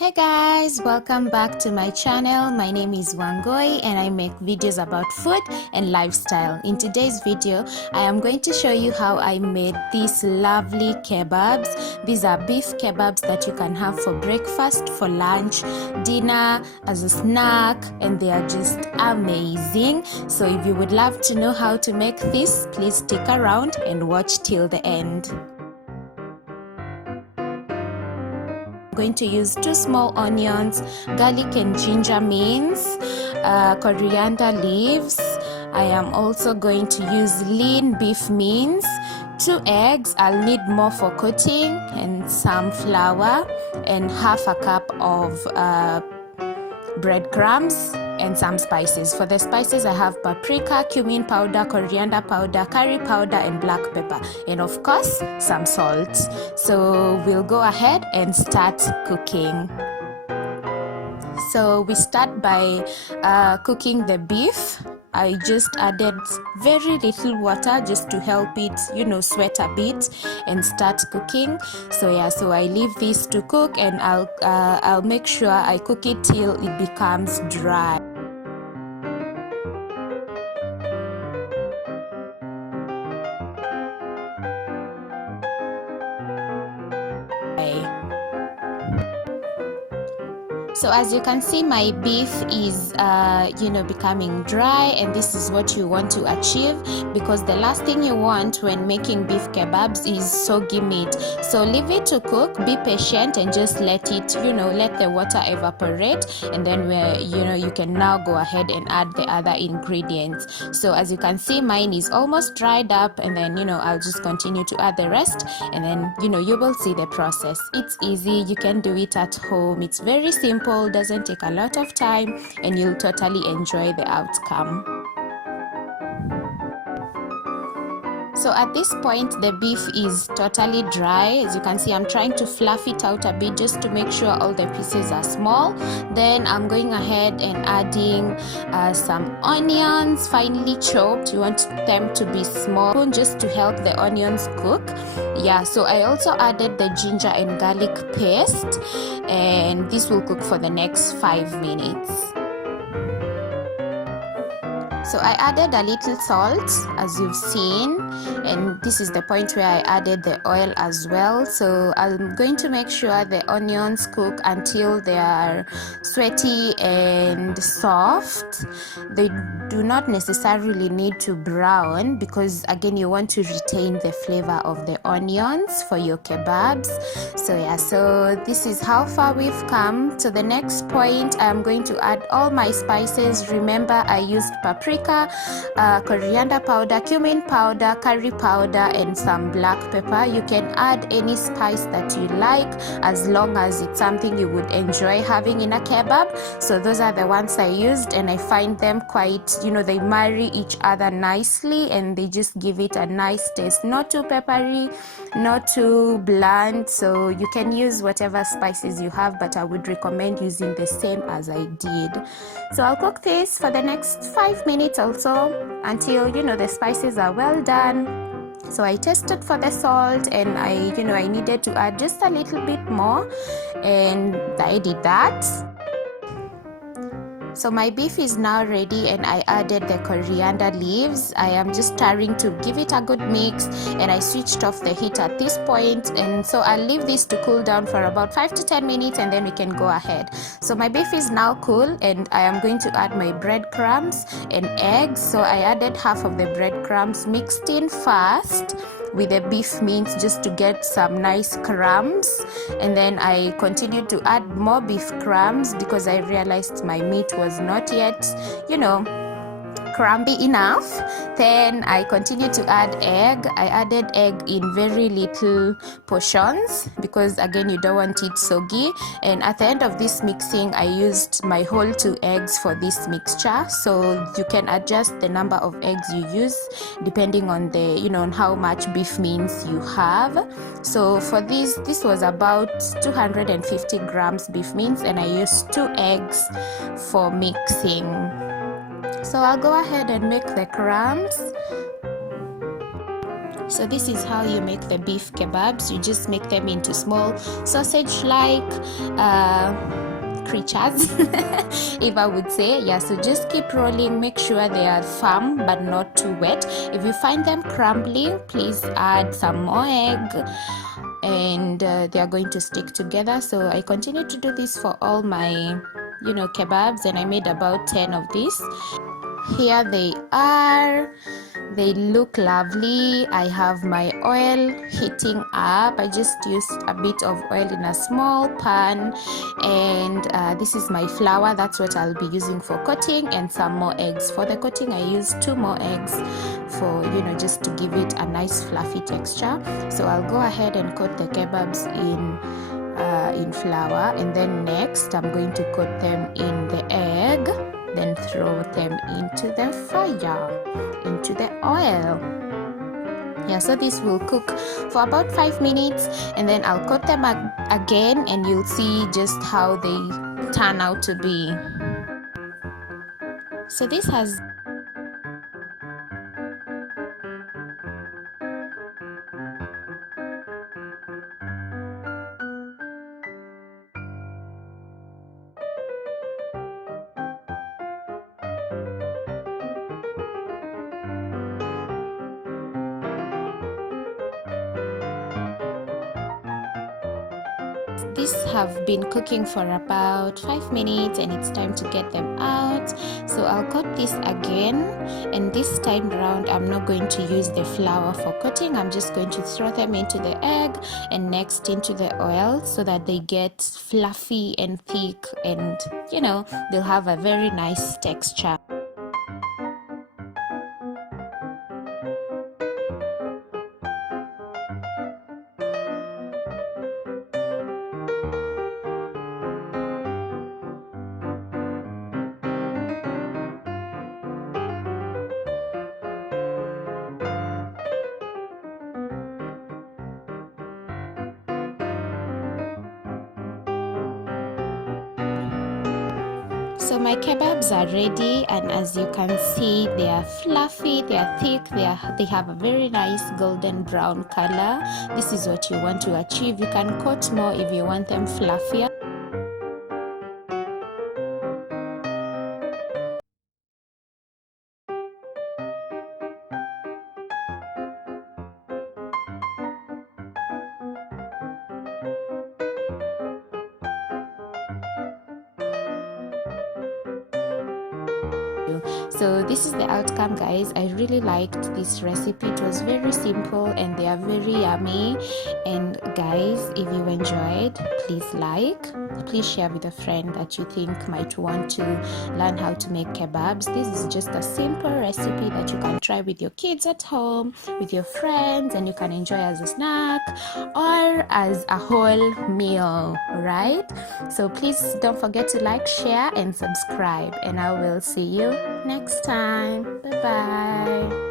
Hey guys, welcome back to my channel. My name is Wangoi and I make videos about food and lifestyle. In today's video, I am going to show you how I made these lovely kebabs. These are beef kebabs that you can have for breakfast, for lunch, dinner, as a snack, and they are just amazing. So if you would love to know how to make this, please stick around and watch till the end. I'm going to use 2 small onions, garlic and ginger mince, coriander leaves. I am also going to use lean beef mince, 2 eggs, I'll need more for coating, and some flour, and half a cup of breadcrumbs and some spices. For the spices, I have paprika, cumin powder, coriander powder, curry powder, and black pepper, and of course some salt. So we'll go ahead and start cooking. So we start by cooking the beef. I just added very little water just to help it, sweat a bit and start cooking. So I leave this to cook, and I'll make sure I cook it till it becomes dry. So as you can see, my beef is becoming dry, and this is what you want to achieve, because the last thing you want when making beef kebabs is soggy meat. So leave it to cook, be patient, and just let it let the water evaporate, and then you can now go ahead and add the other ingredients. So as you can see, mine is almost dried up, and then I'll just continue to add the rest, and then you will see the process. It's easy, you can do it at home, it's very simple, doesn't take a lot of time, and you'll totally enjoy the outcome. So at this point, the beef is totally dry. As you can see, I'm trying to fluff it out a bit just to make sure all the pieces are small. Then I'm going ahead and adding some onions, finely chopped. You want them to be small just to help the onions cook. So I also added the ginger and garlic paste, and this will cook for the next 5 minutes. So I added a little salt, as you've seen, and this is the point where I added the oil as well. So I'm going to make sure the onions cook until they are sweaty and soft. They do not necessarily need to brown, because again, you want to retain the flavor of the onions for your kebabs. So this is how far we've come. To the next point, I'm going to add all my spices. Remember, I used paprika, coriander powder, cumin powder, curry powder, and some black pepper. You can add any spice that you like, as long as it's something you would enjoy having in a kebab. So those are the ones I used, and I find them quite, they marry each other nicely, and they just give it a nice taste. Not too peppery, not too bland. So you can use whatever spices you have, but I would recommend using the same as I did. So I'll cook this for the next 5 minutes also, until the spices are well done. So I tested for the salt, and I needed to add just a little bit more, and I did that. So my beef is now ready, and I added the coriander leaves. I am just stirring to give it a good mix, and I switched off the heat at this point, and so I'll leave this to cool down for about 5 to 10 minutes, and then we can go ahead. So my beef is now cool, and I am going to add my breadcrumbs and eggs. So I added half of the breadcrumbs, mixed in first with the beef mince just to get some nice crumbs, and then I continued to add more beef crumbs because I realized my meat was not yet crumbly enough. Then I continued to add egg. I added egg in very little portions, because again, you don't want it soggy. And at the end of this mixing, I used my whole 2 eggs for this mixture. So you can adjust the number of eggs you use depending on the on how much beef mince you have. So for this was about 250 grams beef mince, and I used 2 eggs for mixing. So I'll go ahead and make the crumbs. So this is how you make the beef kebabs. You just make them into small sausage-like creatures, if I would say. Yeah, so just keep rolling. Make sure they are firm but not too wet. If you find them crumbling, please add some more egg, and they are going to stick together. So I continue to do this for all my kebabs, and I made about 10 of these. Here they are. They look lovely. I have my oil heating up. I just used a bit of oil in a small pan, and this is my flour. That's what I'll be using for coating, and some more eggs. For the coating, I used 2 more eggs for just to give it a nice fluffy texture. So I'll go ahead and coat the kebabs in flour, and then next I'm going to coat them in the egg, then throw them into the fire, into the oil. Yeah, so this will cook for about 5 minutes, and then I'll coat them again, and you'll see just how they turn out to be. So this has These have been cooking for about 5 minutes, and it's time to get them out. So I'll coat this again, and this time around I'm not going to use the flour for coating. I'm just going to throw them into the egg and next into the oil, so that they get fluffy and thick, and they'll have a very nice texture. So my kebabs are ready, and as you can see, they are fluffy, they are thick, they have a very nice golden brown color. This is what you want to achieve. You can coat more if you want them fluffier. So this is the outcome, guys. I really liked this recipe. It was very simple, and they are very yummy. And guys, if you enjoyed, please please share with a friend that you think might want to learn how to make kebabs. This is just a simple recipe that you can try with your kids at home, with your friends, and you can enjoy as a snack or as a whole meal, right? So please don't forget to like, share, and subscribe, and I will see you next time. Bye bye.